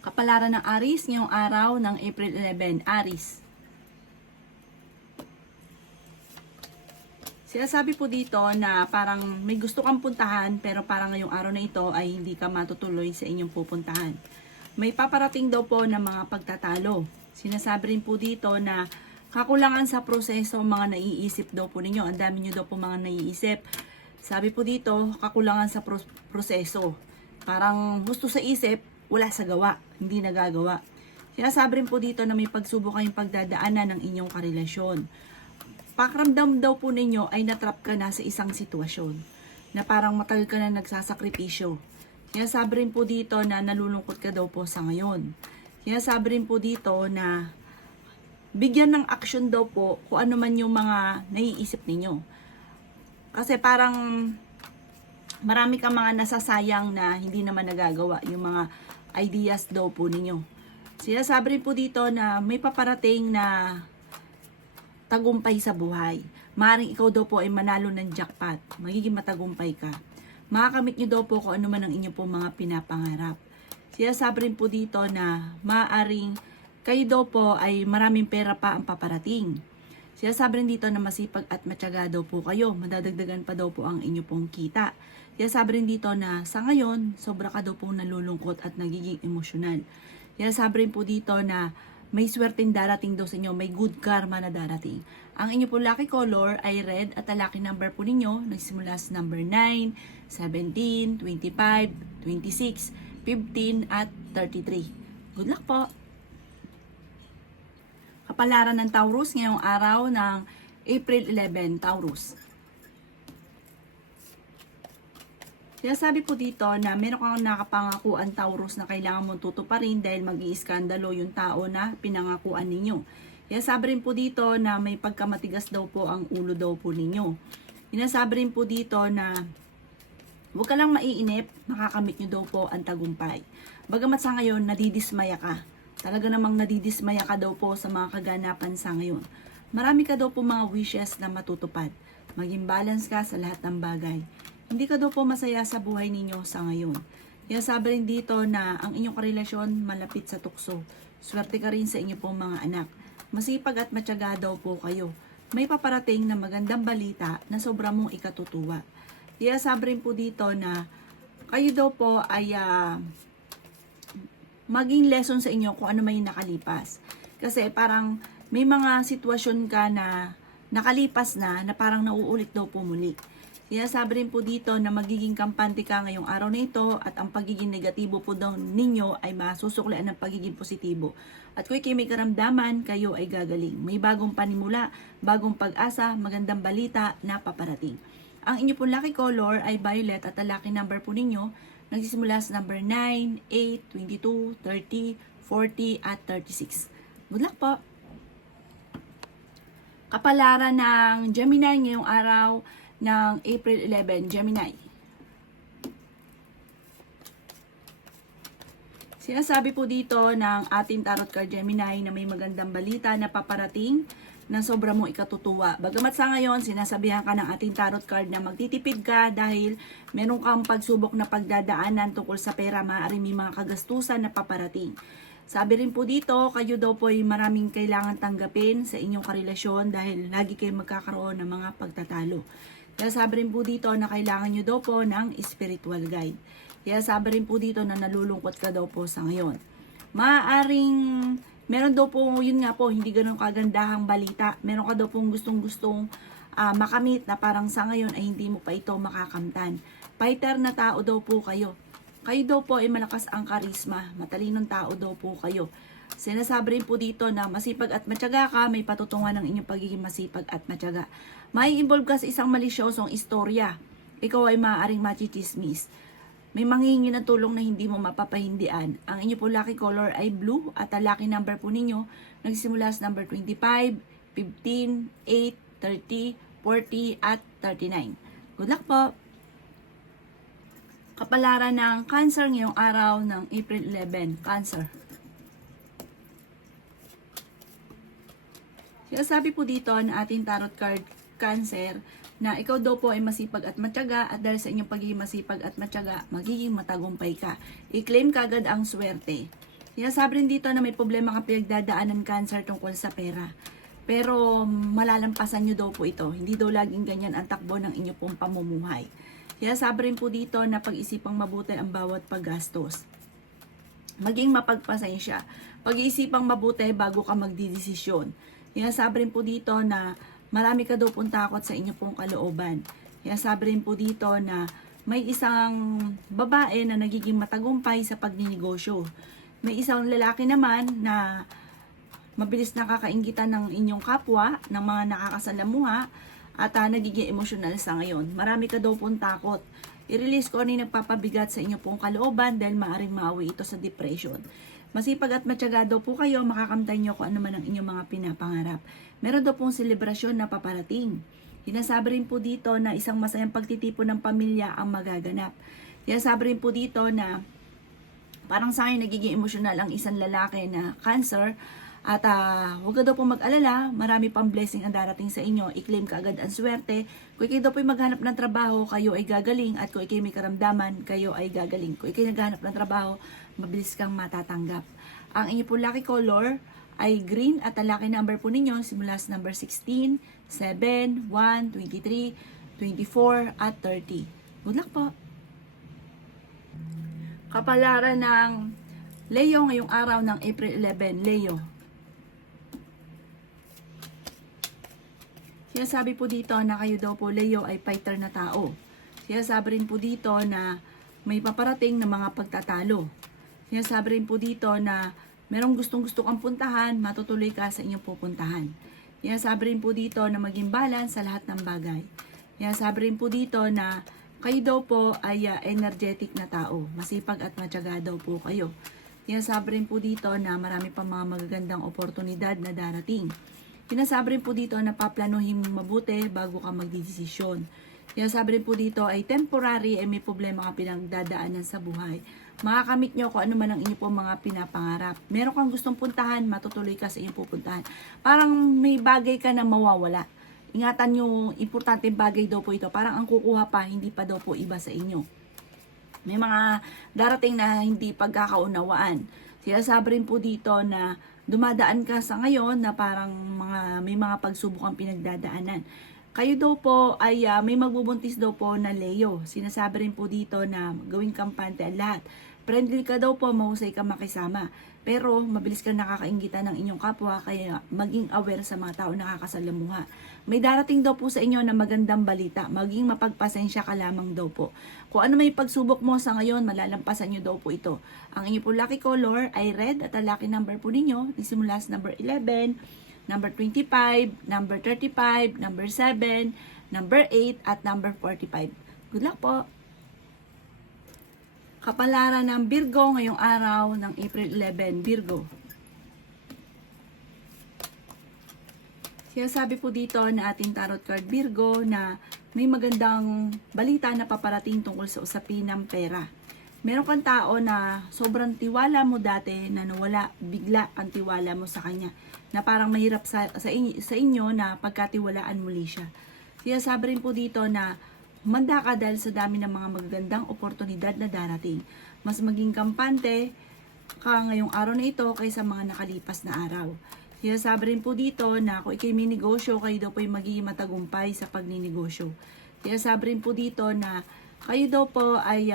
Kapalaran ng Aries ngayong araw ng April 11. Aries. Sinasabi po dito na parang may gusto kang puntahan pero parang ngayong araw na ito ay hindi ka matutuloy sa inyong pupuntahan. May paparating daw po ng mga pagtatalo. Sinasabi rin po dito na kakulangan sa proseso mga naiisip daw po ninyo. Ang dami nyo daw po mga naiisip. Sabi po dito, kakulangan sa proseso. Parang gusto sa isip, wala sa gawa, hindi nagagawa. Sinasabi rin po dito na may pagsubok kayong pagdadaanan ng inyong karelasyon. Pakiramdam daw po ninyo ay natrap ka na sa isang sitwasyon na parang matagal ka na nagsasakripisyo. Sinasabi rin po dito na nalulungkot ka daw po sa ngayon. Sinasabi rin po dito na bigyan ng action daw po kung ano man yung mga naiisip ninyo. Kasi parang marami kang mga nasasayang na hindi naman nagagawa yung mga ideas daw po ninyo. Sinasabi rin po dito na may paparating na tagumpay sa buhay. Maaaring ikaw daw po ay manalo ng jackpot. Magiging matagumpay ka. Makakamit nyo daw po kung ano man ang inyo po mga pinapangarap. Sinasabi rin po dito na maaaring kayo daw po ay maraming pera pa ang paparating. Sinasabi rin dito na masipag at matyaga daw po kayo. Madadagdagan pa daw po ang inyo pong kita. Sinasabi rin dito na sa ngayon, sobra ka daw pong nalulungkot at nagiging emosyonal. Sinasabi rin po dito na may swerteng darating daw sa inyo, may good karma na darating. Ang inyo po lucky color ay red at ang lucky number po ninyo nagsimula sa number 9, 17, 25, 26, 15 at 33. Good luck po! Kapalaran ng Taurus ngayong araw ng April 11, Taurus. Sinasabi po dito na meron kang nakapangakuan Taurus na kailangan mong tutuparin dahil mag-iiskandalo yung tao na pinangakuan ninyo. Sinasabi rin po dito na may pagkamatigas daw po ang ulo daw po ninyo. Sinasabi rin po dito na huwag ka lang maiinip, makakamit nyo daw po ang tagumpay. Bagamat sa ngayon, nadidismaya ka. Talaga namang nadidismaya ka daw po sa mga kaganapan sa ngayon. Marami ka daw po mga wishes na matutupad. Maging balance ka sa lahat ng bagay. Hindi ka daw po masaya sa buhay ninyo sa ngayon. Kaya sabi rin dito na ang inyong karelasyon malapit sa tukso. Swerte ka rin sa inyong pong mga anak. Masipag at matyaga daw po kayo. May paparating na magandang balita na sobra mong ikatutuwa. Kaya sabi rin po dito na kayo daw po ay maging lesson sa inyo kung ano may nakalipas. Kasi parang may mga sitwasyon ka na nakalipas na parang nauulit daw po muli. Sinasabi rin po dito na magiging kampante ka ngayong araw na ito at ang pagiging negatibo po daw ninyo ay masusuklian ng pagiging positibo. At kung may karamdaman, kayo ay gagaling. May bagong panimula, bagong pag-asa, magandang balita na paparating. Ang inyo pong lucky color ay violet at ang lucky number po ninyo nagsisimula sa number 9, 8, 22, 30, 40 at 36. Good luck po! Kapalaran ng Gemini ngayong araw ng April 11, Gemini. Sinasabi po dito ng ating tarot card Gemini na may magandang balita na paparating na sobra mong ikatutuwa. Bagamat sa ngayon, sinasabihan ka ng ating tarot card na magtitipid ka dahil meron kang pagsubok na pagdadaanan tungkol sa pera, maaaring may mga kagastusan na paparating. Sabi rin po dito, kayo daw po ay maraming kailangan tanggapin sa inyong karelasyon dahil lagi kayo magkakaroon ng mga pagtatalo. Kaya sabi rin po dito na kailangan nyo daw po ng spiritual guide. Kaya sabi rin po dito na nalulungkot ka daw po sa ngayon. Maaaring, meron daw po, yun nga po, hindi ganun kagandahang balita. Meron ka daw pong gustong-gustong makamit na parang sa ngayon ay hindi mo pa ito makakamtan. Fighter na tao daw po kayo. Kayo daw po ay malakas ang karisma. Matalinong tao daw po kayo. Sinasabi rin po dito na masipag at matyaga ka, may patutungan ng inyong pagiging masipag at matyaga. May involve ka sa isang malisyosong istorya. Ikaw ay maaaring machichismis. May manghihingi ng tulong na hindi mo mapapahindian. Ang inyo po lucky color ay blue at ang lucky number po ninyo nagsimula sa number 25, 15, 8, 30, 40 at 39. Good luck po! Kapalaran ng Cancer ngayong araw ng April 11, Cancer. Sinasabi po dito na ating tarot card Cancer na ikaw daw po ay masipag at matyaga at dahil sa inyong pagiging masipag at matyaga, magiging matagumpay ka. I-claim kagad ang swerte. Sinasabi rin dito na may problema kang pinagdadaanan cancer tungkol sa pera. Pero malalampasan nyo daw po ito. Hindi daw laging ganyan ang takbo ng inyo pong pamumuhay. Sinasabi rin po dito na pag-isipang mabuti ang bawat paggastos. Maging mapagpasensya. Pag-iisipang mabuti bago ka magdidesisyon. Sinasabi rin po dito na marami ka daw pong takot sa inyo pong kalooban. Sinasabi rin po dito na may isang babae na nagiging matagumpay sa pagninegosyo. May isang lalaki naman na mabilis nakakainggitan ng inyong kapwa, ng mga nakakasalamuha, at nagiging emosyonal sa ngayon. Marami ka daw pong takot. I-release ko ano yung nagpapabigat sa inyo pong kalooban dahil maaaring maawi ito sa depression. Masipag at matyaga daw po kayo, makakamtay nyo kung ano man ang inyong mga pinapangarap. Meron daw pong selebrasyon na paparating. Sinasabi rin po dito na isang masayang pagtitipon ng pamilya ang magaganap. Sinasabi rin po dito na parang sa akin nagiging emosyonal ang isang lalaki na cancer. At huwag ka daw po mag-alala, marami pang blessing ang darating sa inyo. I-claim ka agad ang swerte. Kung ikaw daw po maghanap ng trabaho, kayo ay gagaling. At kung ikaw may karamdaman, kayo ay gagaling. Kung ikaw naghanap ng trabaho, mabilis kang matatanggap. Ang inyo po lucky color ay green at ang lucky number po ninyo simula sa number 16, 7, 1, 23, 24 at 30. Good luck po! Kapalaran ng Leo ngayong araw ng April 11. Leo. Sinasabi po dito na kayo daw po Leo ay fighter na tao. Sinasabi rin po dito na may paparating na mga pagtatalo. Sinasabi rin po dito na merong gustong-gusto kang puntahan, matutuloy ka sa inyong pupuntahan. Sinasabi rin po dito na maging balance sa lahat ng bagay. Sinasabi rin po dito na kayo daw po ay energetic na tao. Masipag at matyaga daw po kayo. Sinasabi rin po dito na marami pang mga magagandang oportunidad na darating. Sinasabi rin po dito na paplanuhin mo mabuti bago ka magdidesisyon. Sinasabi rin po dito ay temporary ay may problema ka pinagdadaanan sa buhay. Makakamit nyo kung ano man ang inyo po mga pinapangarap. Meron kang gustong puntahan, matutuloy ka sa inyong pupuntahan. Parang may bagay ka na mawawala. Ingatan nyo, importanteng bagay daw po ito. Parang ang kukuha pa, hindi pa daw po iba sa inyo. May mga darating na hindi pagkakaunawaan. Sinasabi rin po dito na dumadaan ka sa ngayon na parang may mga pagsubok ang pinagdadaanan. Kayo daw po ay may magbubuntis daw po na Leo. Sinasabi rin po dito na gawing kampante ang lahat. Friendly ka daw po, mahusay ka makisama. Pero mabilis ka nakakainggitan ng inyong kapwa, kaya maging aware sa mga tao nakakasalamuha. May darating daw po sa inyo na magandang balita. Maging mapagpasensya ka lamang daw po. Kung ano may pagsubok mo sa ngayon, malalampasan nyo daw po ito. Ang inyo po lucky color ay red at ang lucky number po ninyo isimula sa number 11, number 25, number 35, number 7, number 8, at number 45. Good luck po! Kapalaran ng Virgo ngayong araw ng April 11, Virgo. Sinasabi po dito na ating tarot card Virgo na may magandang balita na paparating tungkol sa usapin ng pera. Meron kang tao na sobrang tiwala mo dati na nawala bigla ang tiwala mo sa kanya. Na parang mahirap sa inyo na pagkatiwalaan muli siya. Sinasabi rin po dito na humanda ka dahil sa dami ng mga magagandang oportunidad na darating. Mas maging kampante ka ngayong araw na ito kaysa mga nakalipas na araw. Sinasabi rin po dito na kung ikay may negosyo, kayo daw po ay magiging matagumpay sa pagninegosyo. Sinasabi rin po dito na kayo daw po ay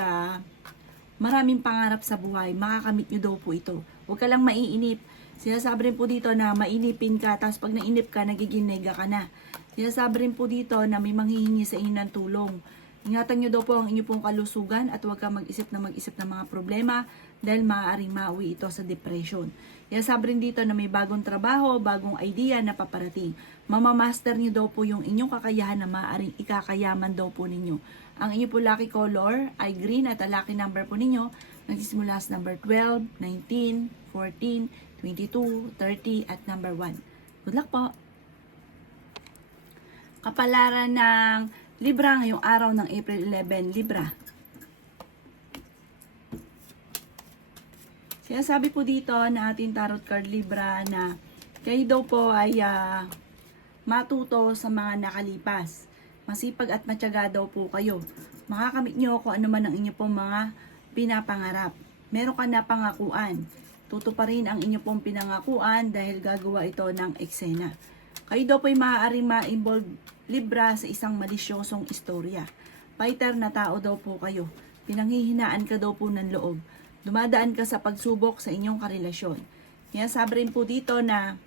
maraming pangarap sa buhay. Makakamit nyo daw po ito. Huwag ka lang maiinip. Sinasabi rin po dito na mainipin ka, tapos pag nainip ka, nagiging nega ka na. Sinasabi rin po dito na may manghihingi sa inyo ng tulong. Ingatan nyo daw po ang inyo pong kalusugan at huwag kang mag-isip ng mga problema dahil maaaring mauwi ito sa depression. Sinasabi rin dito na may bagong trabaho, bagong idea na paparating. Mamamaster nyo daw po yung inyong kakayahan na maaaring ikakayaman daw po ninyo. Ang inyo po lucky color ay green at ang lucky number po ninyo nagsisimula sa number 12, 19, 14, 22, 30 at number 1. Good luck po! Kapalaran ng Libra ngayong araw ng April 11, Libra. Sinasabi po dito na ating tarot card Libra na kayo daw po ay matuto sa mga nakalipas. Masipag at matyaga daw po kayo. Makakamit nyo kung ano man ang inyo pong mga pinapangarap. Meron ka na pangakuan. tutuparin ang inyo pong pinangakuan dahil gagawa ito ng eksena. Kayo daw po'y maaaring ma-involve Libra sa isang malisyosong istorya. Fighter na tao daw po kayo. Pinanghihinaan ka daw po ng loob. Dumadaan ka sa pagsubok sa inyong karelasyon. Kaya sabi rin po dito na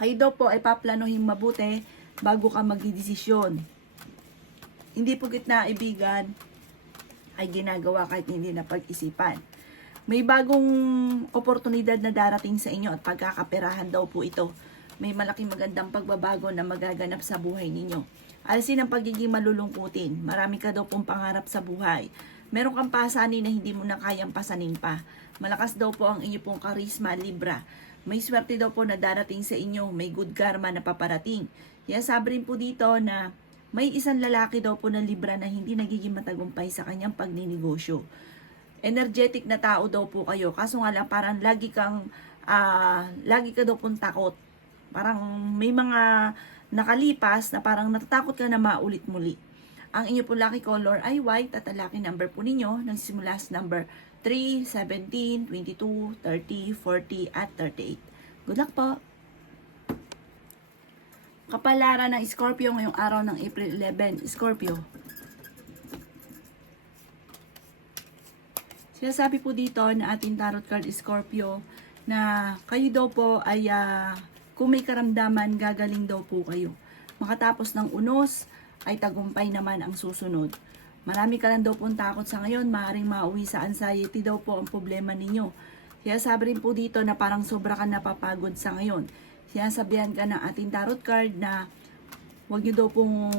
kayo daw po ay paplanuhin mabuti bago ka magdidesisyon. Hindi po gitna ibigan ay ginagawa kahit hindi na pag-isipan. May bagong oportunidad na darating sa inyo at pagkakaperahan daw po ito. May malaking magandang pagbabago na magaganap sa buhay ninyo. Alisin ang pagiging malulungkutin. Marami ka daw pong pangarap sa buhay. Meron kang pasanin na hindi mo na kayang pasanin pa. Malakas daw po ang inyo pong karisma, Libra. May swerte daw po na darating sa inyo. May good karma na paparating. Kaya sabi rin po dito na may isang lalaki daw po na Libra na hindi nagiging matagumpay sa kanyang pagninegosyo. Energetic na tao daw po kayo. Kaso nga lang parang lagi ka daw pong takot. Parang may mga nakalipas na parang natatakot ka na maulit muli. Ang inyo po lucky color ay white at ang lucky number po ninyo nagsisimula sa number 3, 17, 22, 30, 40 at 38. Good luck po! Kapalaran ng Scorpio ngayong araw ng April 11. Scorpio. Sinasabi po dito na ating tarot card Scorpio na kayo daw po ay kung may karamdaman, gagaling daw po kayo. Makatapos ng unos, ay tagumpay naman ang susunod. Marami ka lang daw pong takot sa ngayon, maaaring mauwi sa anxiety daw po ang problema ninyo. Kaya sabi rin po dito na parang sobra ka napapagod sa ngayon. Sinasabihan ka ng ating tarot card na huwag nyo daw pong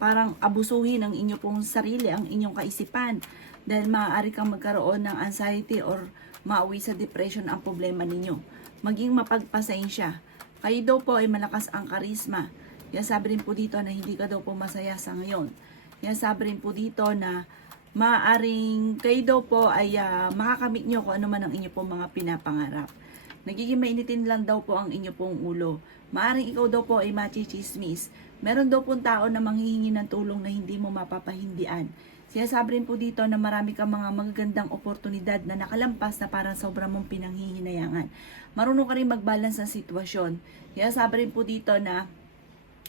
parang abusuhin ang inyo pong sarili, ang inyong kaisipan. Dahil maaari kang magkaroon ng anxiety or mauwi sa depression ang problema ninyo. Maging mapagpasensya. Kayo daw po ay malakas ang karisma. Kaya sabi rin po dito na hindi ka daw po masaya sa ngayon. Kaya sabi rin po dito na maaaring kayo daw po ay makakamit nyo kung ano man ang inyo pong mga pinapangarap. Nagiging mainitin lang daw po ang inyo pong ulo. Maaaring ikaw daw po ay machichismis. Meron daw pong tao na manghihingi ng tulong na hindi mo mapapahindian. Kaya sabi rin po dito na marami kang mga magagandang oportunidad na nakalampas na parang sobrang mong pinanghihinayangan. Marunong ka rin mag-balance ng sitwasyon. Kaya sabi rin po dito na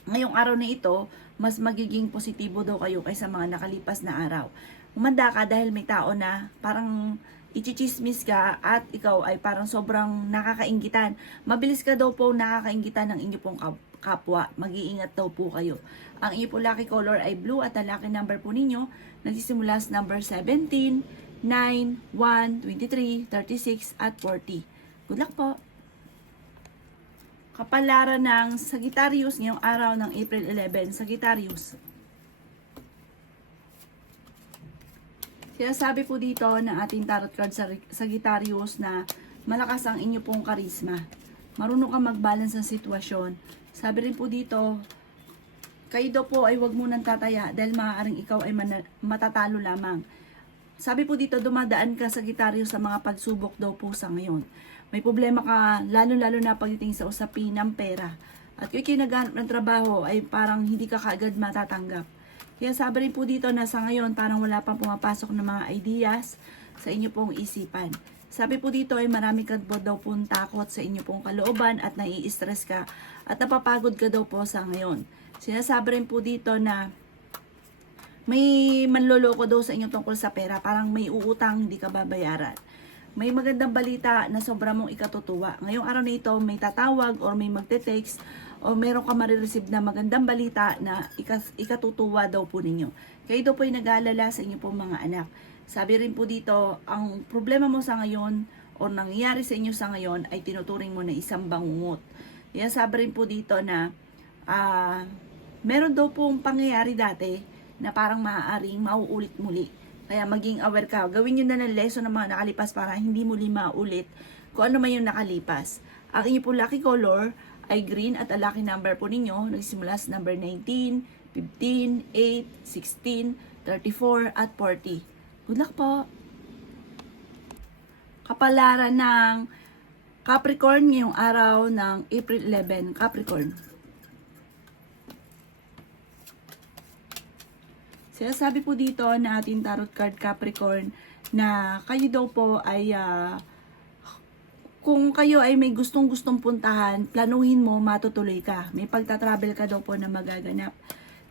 ngayong araw na ito, mas magiging positibo daw kayo kaysa mga nakalipas na araw. Umanda ka dahil may tao na parang ichichismis ka at ikaw ay parang sobrang nakakainggitan. Mabilis ka daw po nakakainggitan ng inyo pong kapwa. Mag-iingat daw po kayo. Ang inyo po lucky color ay blue at ang lucky number po ninyo nagsisimula sa number 17, 9, 1, 23, 36 at 40. Good luck po! Kapalaran ng Sagittarius ngayong araw ng April 11. Sagittarius. Sinasabi po dito ng ating tarot card sa Sagittarius na malakas ang inyo pong karisma. Marunong ka mag-balance ng sitwasyon. Sabi rin po dito, kayo daw po ay huwag munang tataya dahil maaaring ikaw ay matatalo lamang. Sabi po dito, dumadaan ka Sagittarius sa mga pagsubok daw po sa ngayon. May problema ka, lalo-lalo na pagdating sa usapin ng pera. At kung kinaghanap ng trabaho ay parang hindi ka kaagad matatanggap. Kaya sabi rin po dito na sa ngayon parang wala pang pumapasok na mga ideas sa inyo pong isipan. Sabi po dito ay marami ka daw pong takot sa inyo pong kalooban at nai-stress ka at napapagod ka daw po sa ngayon. Sinasabi rin po dito na may manloloko daw sa inyo tungkol sa pera, parang may uutang hindi ka babayaran. May magandang balita na sobra mong ikatutuwa. Ngayong araw na ito may tatawag or may magte-text o meron ka marireceive na magandang balita na ikatutuwa daw po ninyo. Kayo daw po ay nag-aalala sa inyo pong mga anak. Sabi rin po dito, ang problema mo sa ngayon o nangyayari sa inyo sa ngayon ay tinuturing mo na isang bangungot. Kaya sabi rin po dito na meron daw pong pangyayari dati na parang maaaring mauulit muli. Kaya maging aware ka. Gawin nyo na ng lesson ng mga nakalipas para hindi muli maulit kung ano man yung nakalipas. Ang inyo po lucky color ay green at ang lucky number po ninyo nagsimula sa number 19, 15, 8, 16, 34 at 40. Good luck po! Kapalaran ng Capricorn ngayong araw ng April 11. Capricorn. Sinasabi po dito na ating tarot card Capricorn na kayo daw po ay Kung kayo ay may gustong-gustong puntahan, planuhin mo, matutuloy ka. May pagta-travel ka daw po na magaganap.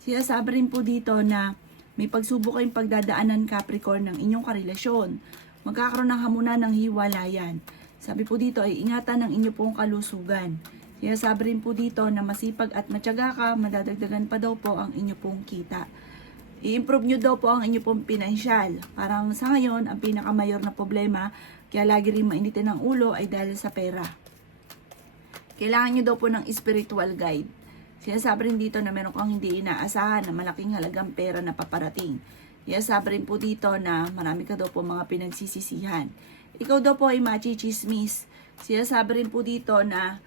Sinasabi rin po dito na may pagsubok kayong pagdadaanan Capricorn ng inyong karelasyon. Magkakaroon ng hamunan ng hiwalayan. Sabi po dito ay ingatan ng inyong pong kalusugan. Sinasabi rin po dito na masipag at matyaga ka, madadagdagan pa daw po ang inyong pong kita. I-improve nyo daw po ang inyong pong pinansyal. Parang sa ngayon, ang pinakamayor na problema, kaya lagi rin mainitin ang ulo ay dahil sa pera. Kailangan nyo daw po ng spiritual guide. Sinasabi rin dito na meron kang hindi inaasahan na malaking halagang pera na paparating. Sinasabi rin po dito na marami ka daw po mga pinagsisisihan. Ikaw daw po ay machichismis. Sinasabi rin po dito na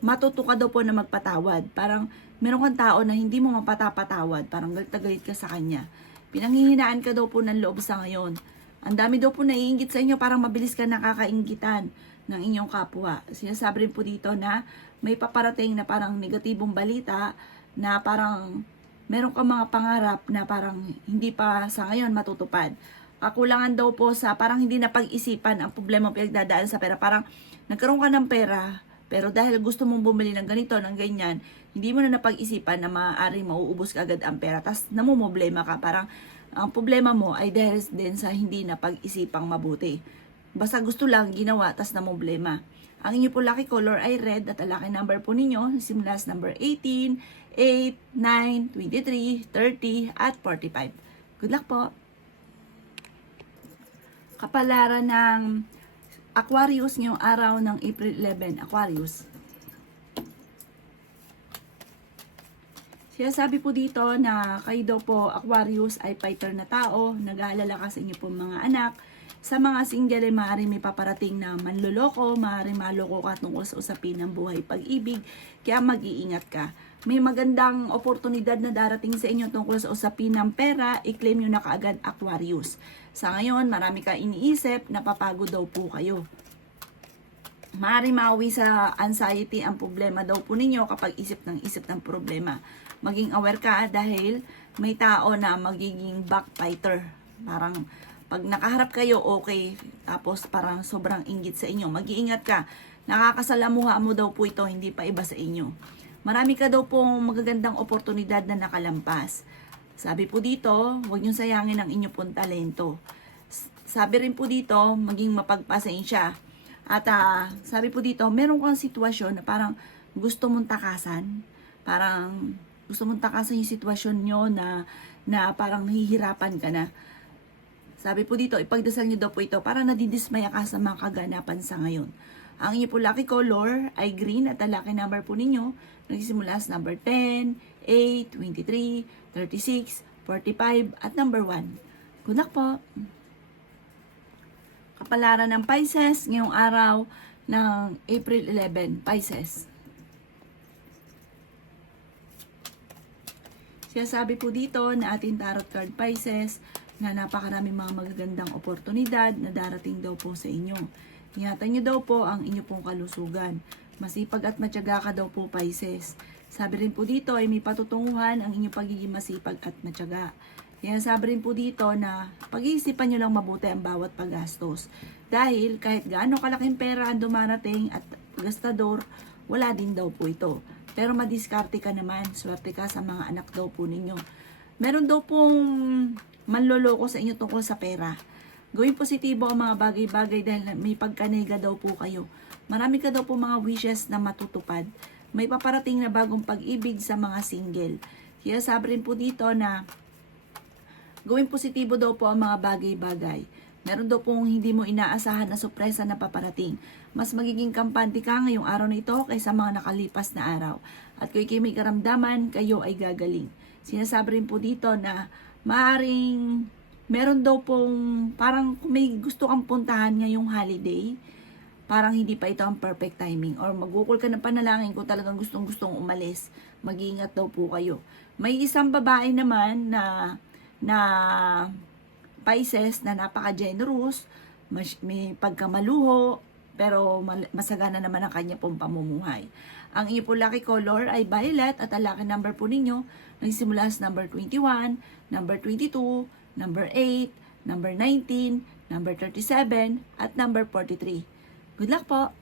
matuto ka daw po na magpatawad. Parang meron kang tao na hindi mo mapatapatawad. Parang galit na galit ka sa kanya. Pinanghihinaan ka daw po ng loob sa ngayon. Ang dami daw po naiinggit sa inyo, parang mabilis ka nakakainggitan ng inyong kapwa. Sinasabi rin po dito na may paparating na parang negatibong balita na parang meron kang mga pangarap na parang hindi pa sa ngayon matutupad. Kakulangan daw po sa parang hindi na pag-isipan ang problema pinagdadaan sa pera. Parang nagkaroon ka ng pera, pero dahil gusto mong bumili ng ganito, ng ganyan, hindi mo na napag-isipan na maaaring mauubos ka agad ang pera. Tapos namumblema ka. Parang ang problema mo ay dahil din sa hindi na pag-isipang mabuti. Basta gusto lang, ginawa, tas namumblema. Ang inyo po lucky color ay red at ang lucky number po ninyo, simula sa number 18, 8, 9, 23, 30, at 45. Good luck po! Kapalaran ng Aquarius ngayong araw ng April 11. Aquarius. Sinasabi po dito na kayo daw po, Aquarius, ay fighter na tao, nag-aalala ka sa inyo po mga anak. Sa mga single ay maaaring may paparating na manloloko, maaaring maloko ka tungkol sa usapin ng buhay pag-ibig, kaya mag-iingat ka. May magandang oportunidad na darating sa inyo tungkol sa usapin ng pera, i-claim nyo na kaagad Aquarius. Sa ngayon, marami ka iniisip, napapagod daw po kayo. Maaaring mauwi sa anxiety ang problema daw po ninyo kapag isip ng problema. Maging aware ka dahil may tao na magiging backbiter. Parang pag nakaharap kayo, okay. Tapos parang sobrang inggit sa inyo. Mag-iingat ka. Nakakasalamuha mo daw po ito, hindi pa iba sa inyo. Marami ka daw pong magagandang oportunidad na nakalampas. Sabi po dito, huwag niyong sayangin ang inyong pong talento. Sabi rin po dito, maging mapagpasensya. At sabi po dito, meron kang sitwasyon na parang gusto mong takasan. Parang gusto mong takasan yung sitwasyon nyo na parang nahihirapan ka na. Sabi po dito, ipagdasal nyo daw po ito para nadidismaya ka sa mga kaganapan sa ngayon. Ang inyo po lucky color ay green at ang lucky number po ninyo nagsisimula sa number 10, 8, 23, 36, 45 at number 1. Good luck po! Kapalaran ng Pisces ngayong araw ng April 11, Pisces. Sinasabi po dito na ating tarot card Pisces na napakaraming mga magagandang oportunidad na darating daw po sa inyo. Ingatan nyo daw po ang inyo pong kalusugan. Masipag at matyaga ka daw po Pisces. Sabi rin po dito ay may patutunguhan ang inyong pagiging masipag at matyaga. Sabi rin po dito na pag-iisipan nyo lang mabuti ang bawat paggastos. Dahil kahit gaano kalaking pera ang dumarating at gastador, wala din daw po ito. Pero madiskarte ka naman, swerte ka sa mga anak daw po ninyo. Meron daw pong manloloko sa inyo tungkol sa pera. Gawing positibo ang mga bagay-bagay dahil may pagkanega daw po kayo. Marami ka daw po mga wishes na matutupad. May paparating na bagong pag-ibig sa mga single. Kaya sabi rin po dito na gawing positibo daw po ang mga bagay-bagay. Meron daw pong hindi mo inaasahan na sorpresa na paparating. Mas magiging kampante ka ngayong araw na ito kaysa mga nakalipas na araw. At kung may karamdaman, kayo ay gagaling. Sinasabi rin po dito na maaring meron daw pong parang kung may gusto kang puntahan ngayong holiday, parang hindi pa ito ang perfect timing. Or magukul ka ng panalangin kung talagang gustong-gustong umalis. Mag-iingat daw po kayo. May isang babae naman na Pisces na napaka-generous, may pagkamaluho, pero masagana naman ang kanya pong pamumuhay. Ang inyo po lucky color ay violet at ang lucky number po ninyo nagsimula sa number 21, number 22, number 8, number 19, number 37, at number 43. Good luck po!